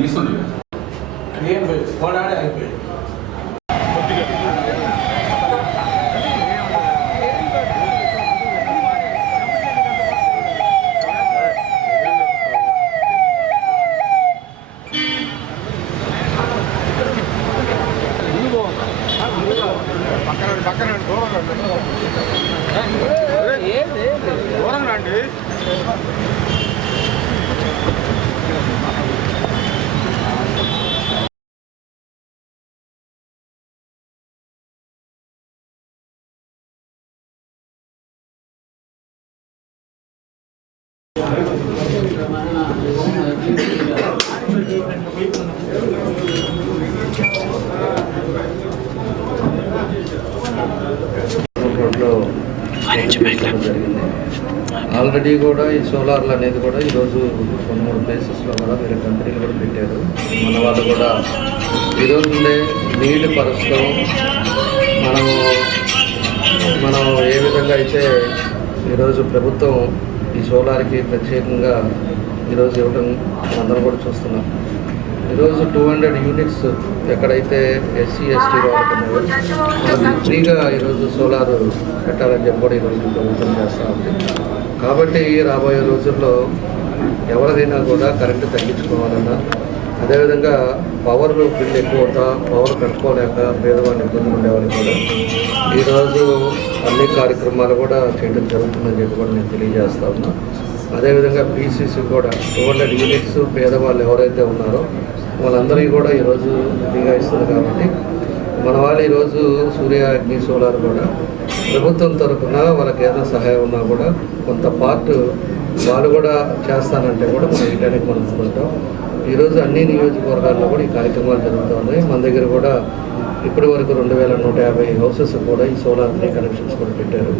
తీస్తుంది ఏం పోరాడే అయిపోయింది. పక్కన దూరం రండి. ఆల్రెడీ కూడా ఈ సోలార్లు అనేది కూడా ఈరోజు 2-3 ప్లేసెస్లో కూడా వేరే కంపెనీలు కూడా పెట్టారు. మన వాళ్ళు కూడా ఈరోజు ఉండే నీడ్ పరుస్తూ మనం ఏ విధంగా అయితే ఈరోజు ప్రభుత్వం ఈ సోలార్కి ప్రత్యేకంగా ఈరోజు ఇవ్వడం అందరం కూడా చూస్తున్నాం. ఈరోజు 200 యూనిట్స్ ఎక్కడైతే SC ST వాడుతున్నారో ఫ్రీగా ఈరోజు సోలార్ పెట్టాలని చెప్పి కూడా ఈరోజు ప్రభుత్వం చేస్తూ ఉంది. కాబట్టి రాబోయే రోజుల్లో ఎవరిదైనా కూడా కరెంటు తగ్గించుకోవాలన్నా, అదేవిధంగా పవర్ బిల్ ఎక్కువ అవుతా పవర్ కట్టుకోలేక పేదవాళ్ళు ఇబ్బందులు ఉండేవాళ్ళు కూడా ఈరోజు అన్ని కార్యక్రమాలు కూడా చేయడం జరుగుతుందని చెప్పి కూడా నేను తెలియజేస్తా ఉన్నా. అదేవిధంగా PCC కూడా 200 యూనిట్స్ పేదవాళ్ళు ఎవరైతే ఉన్నారో వాళ్ళందరికీ కూడా ఈరోజు ఫ్రీగా ఇస్తుంది. కాబట్టి మన వాళ్ళు ఈరోజు సూర్య అగ్ని సోలార్ కూడా ప్రభుత్వం తరఫున వాళ్ళకి ఏదైనా సహాయం ఉన్నా కూడా కొంత పార్ట్ వాళ్ళు కూడా చేస్తానంటే కూడా మనం ఇయడానికి మనం అనుకుంటాం. ఈరోజు అన్ని నియోజకవర్గాల్లో కూడా ఈ కార్యక్రమాలు జరుగుతూ ఉన్నాయి. మన దగ్గర కూడా ఇప్పటి వరకు 2150 హౌసెస్ కూడా ఈ సోలార్ ఫ్రీ కనెక్షన్స్ కూడా పెట్టారు.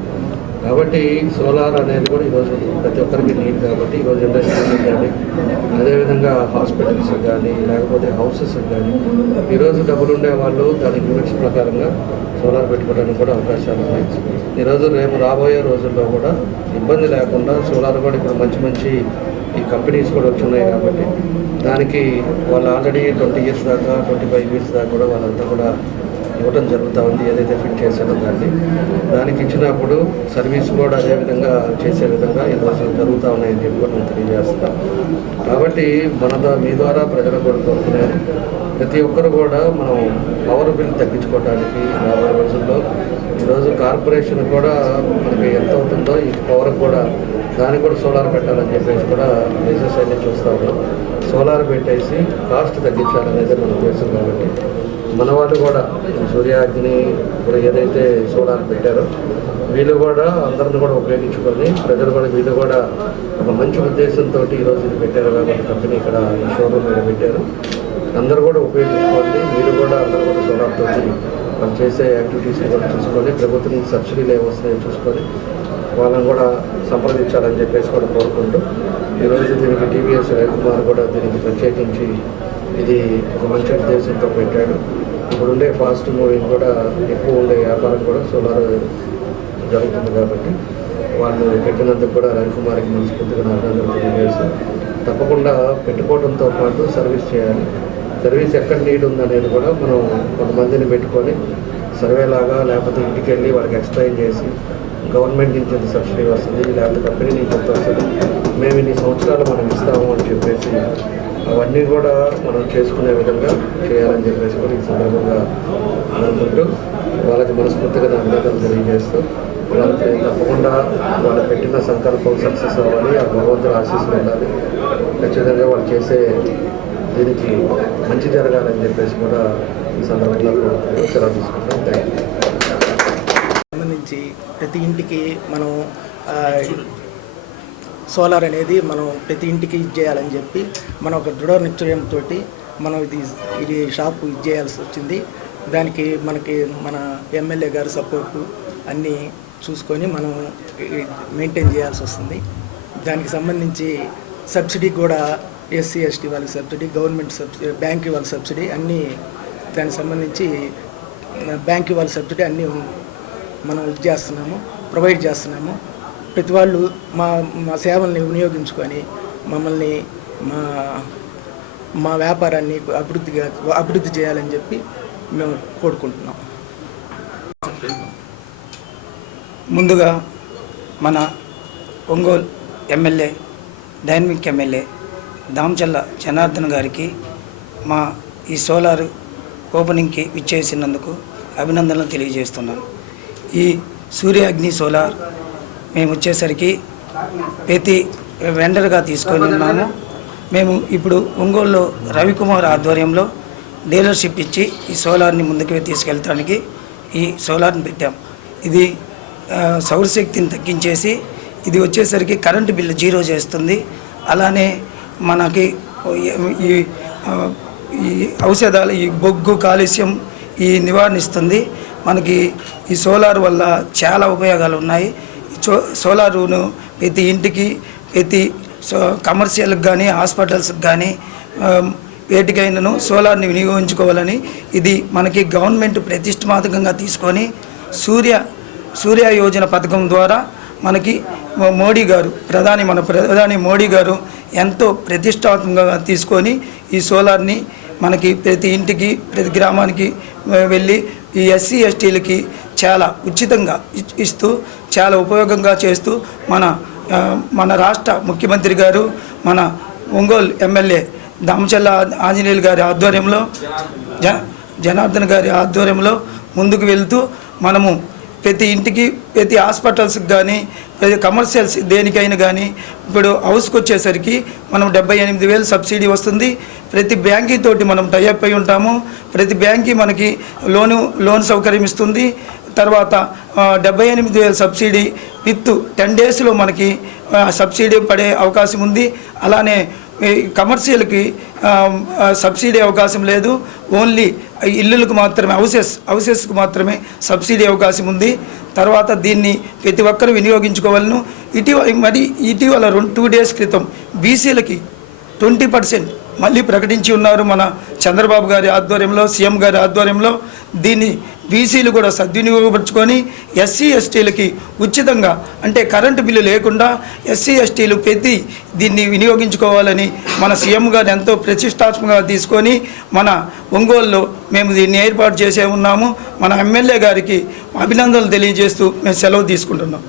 కాబట్టి సోలార్ అనేది కూడా ఈరోజు ప్రతి ఒక్కరికి నీడ్. కాబట్టి ఈరోజు ఇండస్ట్రీస్ కానీ, అదేవిధంగా హాస్పిటల్స్ కానీ, లేకపోతే హౌసెస్ కానీ ఈరోజు డబ్బులు ఉండే వాళ్ళు దాని యూనిట్స్ ప్రకారంగా సోలార్ పెట్టుకోవడానికి కూడా అవకాశాలు ఉన్నాయి. ఈరోజు రేపు రాబోయే రోజుల్లో కూడా ఇబ్బంది లేకుండా సోలార్ కూడా ఇప్పుడు మంచి ఈ కంపెనీస్ కూడా వచ్చున్నాయి. కాబట్టి దానికి వాళ్ళు ఆల్రెడీ 20 years దాకా 25 years దాకా కూడా వాళ్ళంతా కూడా ఇవ్వడం జరుగుతూ ఉంది. ఏదైతే ఫిట్ చేశారో దానికి ఇచ్చినప్పుడు సర్వీస్ కూడా అదేవిధంగా చేసే విధంగా ఈరోజు జరుగుతూ ఉన్నాయని చెప్పి కూడా నేను తెలియజేస్తాను. కాబట్టి మీ ద్వారా ప్రజలకు కూడా కోరుకునేది ప్రతి ఒక్కరు కూడా మనం పవర్ బిల్ తగ్గించుకోవడానికి రాబోయే రోజుల్లో ఈరోజు కార్పొరేషన్ కూడా మనకి ఎంత అవుతుందో ఈ పవర్ కూడా దానికి కూడా సోలార్ పెట్టాలని చెప్పేసి కూడా బిజినెస్ అయితే చూస్తూ ఉన్నాం. సోలార్ పెట్టేసి కాస్ట్ తగ్గించాలనేది మన ఉద్దేశం. కాబట్టి మన వాళ్ళు కూడా సూర్యాగ్ని ఇప్పుడు ఏదైతే సోలార్ పెట్టారో వీళ్ళు కూడా అందరిని కూడా ఉపయోగించుకొని ప్రజలు కూడా వీళ్ళు కూడా ఒక మంచి ఉద్దేశంతో ఈరోజు ఇది పెట్టారు. కాబట్టి కంపెనీ ఇక్కడ షోరూమ్ మీద పెట్టారు. అందరూ కూడా ఉపయోగించుకోండి. మీరు కూడా అందరూ కూడా సోలార్తో వాళ్ళు చేసే యాక్టివిటీస్ కూడా చూసుకొని ప్రభుత్వం నుంచి సబ్సిడీలు ఏమొస్తున్నాయో చూసుకొని వాళ్ళని కూడా సంప్రదించాలని చెప్పేసి కూడా కోరుకుంటూ ఈరోజు దీనికి TVS రవికుమార్ కూడా దీనికి ప్రత్యేకించి ఇది ఒక మంచి ఉద్దేశంతో పెట్టాడు. ఇప్పుడు ఉండే ఫాస్ట్ మూవింగ్ కూడా ఎక్కువ ఉండే వ్యాపారం కూడా సోలార్ జరుగుతుంది. కాబట్టి వాళ్ళు పెట్టినందుకు కూడా రవికుమార్కి మనస్ఫూర్తిగా అభినందనలు తెలియజేసి తప్పకుండా పెట్టుకోవడంతో పాటు సర్వీస్ చేయాలి. సర్వీస్ ఎక్కడ నీడ్ ఉందనేది కూడా మనం కొంతమందిని పెట్టుకొని సర్వేలాగా లేకపోతే ఇంటికి వెళ్ళి వాళ్ళకి ఎక్స్ప్లెయిన్ చేసి గవర్నమెంట్ నుంచి ఎంత సబ్సిడీ వస్తుంది, లేకపోతే కంపెనీ నుంచి ఎంత వస్తుంది, మేము ఇన్ని సంవత్సరాలు మనం ఇస్తాము అని చెప్పేసి అవన్నీ కూడా మనం చేసుకునే విధంగా చేయాలని చెప్పేసి కూడా ఈ సందర్భంగా అనుకుంటూ వాళ్ళకి మనస్ఫూర్తిగా అభినందనలు తెలియజేస్తూ వాళ్ళకి తప్పకుండా వాళ్ళు పెట్టిన సంకల్పం సక్సెస్ అవ్వాలి. ఆ భగవంతుడు ఆశీస్సులు ఉండాలి. ఖచ్చితంగా వాళ్ళు చేసే దీనికి మంచి జరగాలని చెప్పేసి కూడా ఈ సందర్భంగా సెలవు తీసుకుంటాం. Thank you. సంబంధించి ప్రతి ఇంటికి మనం సోలార్ అనేది మనం ప్రతి ఇంటికి ఇచ్చేయాలని చెప్పి మనం ఒక దృఢ నిశ్చయంతో మనం ఇది షాపు ఇచ్చేయాల్సి వచ్చింది. దానికి మనకి మన ఎమ్మెల్యే గారు సపోర్టు అన్నీ చూసుకొని మనం మెయింటైన్ చేయాల్సి వస్తుంది. దానికి సంబంధించి సబ్సిడీ కూడా SC ST వాళ్ళకి సబ్సిడీ, గవర్నమెంట్ సబ్సిడీ, బ్యాంక్ వాళ్ళ సబ్సిడీ అన్నీ దానికి సంబంధించి బ్యాంక్ వాళ్ళ సబ్సిడీ అన్నీ మనం ప్రొవైడ్ చేస్తున్నాము. ప్రతి వాళ్ళు మా సేవల్ని వినియోగించుకొని మమ్మల్ని మా వ్యాపారాన్ని అభివృద్ధి చేయాలని చెప్పి మేము కోరుకుంటున్నాం. ముందుగా మన Ongole MLA dynamic MLA Damachalla Janardhan గారికి మా ఈ సోలార్ ఓపెనింగ్కి విచ్చేసినందుకు అభినందనలు తెలియజేస్తున్నాను. ఈ సూర్య అగ్ని సోలార్ మేము వచ్చేసరికి ప్రతి వెండర్గా తీసుకొని ఉన్నాము. మేము ఇప్పుడు ఒంగోలులో రవికుమార్ ఆధ్వర్యంలో డీలర్షిప్ ఇచ్చి ఈ సోలార్ని ముందుకు తీసుకెళ్ళడానికి ఈ సోలార్ని పెట్టాం. ఇది సౌరశక్తిని తగ్గించేసి ఇది వచ్చేసరికి కరెంటు బిల్లు 0 చేస్తుంది. అలానే మనకి ఈ ఔషధాలు ఈ బొగ్గు కాలుష్యం ఈ నివారణిస్తుంది. మనకి ఈ సోలార్ వల్ల చాలా ఉపయోగాలు ఉన్నాయి. సోలారును ప్రతి ఇంటికి ప్రతి కమర్షియల్కి కానీ హాస్పిటల్స్కి కానీ వేటికైనాను సోలార్ని వినియోగించుకోవాలని ఇది మనకి గవర్నమెంట్ ప్రతిష్టాత్మకంగా తీసుకొని సూర్య యోజన పథకం ద్వారా మనకి మోడీ గారు ప్రధాని మోడీ గారు ఎంతో ప్రతిష్టాత్మకంగా తీసుకొని ఈ సోలార్ని మనకి ప్రతి ఇంటికి ప్రతి గ్రామానికి వెళ్ళి ఈ ఎస్సీ ఎస్టీలకి చాలా ఉచితంగా ఇస్తూ చాలా ఉపయోగంగా చేస్తూ మన రాష్ట్ర ముఖ్యమంత్రి గారు మన ఒంగోలు ఎమ్మెల్యే దామచల్ల ఆంజనేయులు గారి ఆధ్వర్యంలో జనార్దన్ గారి ఆధ్వర్యంలో ముందుకు వెళ్తూ మనము ప్రతి ఇంటికి ప్రతి హాస్పిటల్స్కి కానీ ప్రతి కమర్షియల్స్ దేనికైనా కానీ ఇప్పుడు హౌస్కి వచ్చేసరికి మనం 78,000 సబ్సిడీ వస్తుంది. ప్రతి బ్యాంకీ తోటి మనం టైఅప్ అయి ఉంటాము. ప్రతి బ్యాంకీ మనకి లోన్ సౌకర్యం ఇస్తుంది. తర్వాత 78,000 సబ్సిడీ విత్ 10 డేస్లో మనకి సబ్సిడీ పడే అవకాశం ఉంది. అలానే కమర్షియల్కి సబ్సిడీ అవకాశం లేదు. ఓన్లీ ఇల్లులకు మాత్రమే హౌసెస్కి మాత్రమే సబ్సిడీ అవకాశం ఉంది. తర్వాత దీన్ని ప్రతి ఒక్కరు వినియోగించుకోవాలను. ఇటీవల 2 డేస్ క్రితం బీసీలకి 20% మళ్ళీ ప్రకటించి ఉన్నారు మన చంద్రబాబు గారి ఆధ్వర్యంలో, సీఎం గారి ఆధ్వర్యంలో. దీన్ని బీసీలు కూడా సద్వినియోగపరుచుకొని ఎస్సీ ఎస్టీలకి ఉచితంగా అంటే కరెంటు బిల్లు లేకుండా ఎస్సీ ఎస్టీలు ప్రతి దీన్ని వినియోగించుకోవాలని మన సీఎం గారు ఎంతో ప్రతిష్టాత్మకంగా తీసుకొని మన ఒంగోలులో మేము దీన్ని ఏర్పాటు చేసే ఉన్నాము. మన ఎమ్మెల్యే గారికి అభినందనలు తెలియజేస్తూ మేము సెలవు తీసుకుంటున్నాం.